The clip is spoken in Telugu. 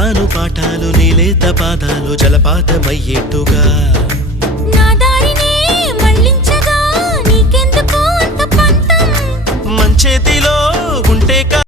చెబుతాను పాఠాలు నీలేత పాదాలు జలపాతమయ్యేట్టుగా నా దారినే మళ్ళించగా నీకెందుకు అంత పంతం మంచేతిలో ఉంటే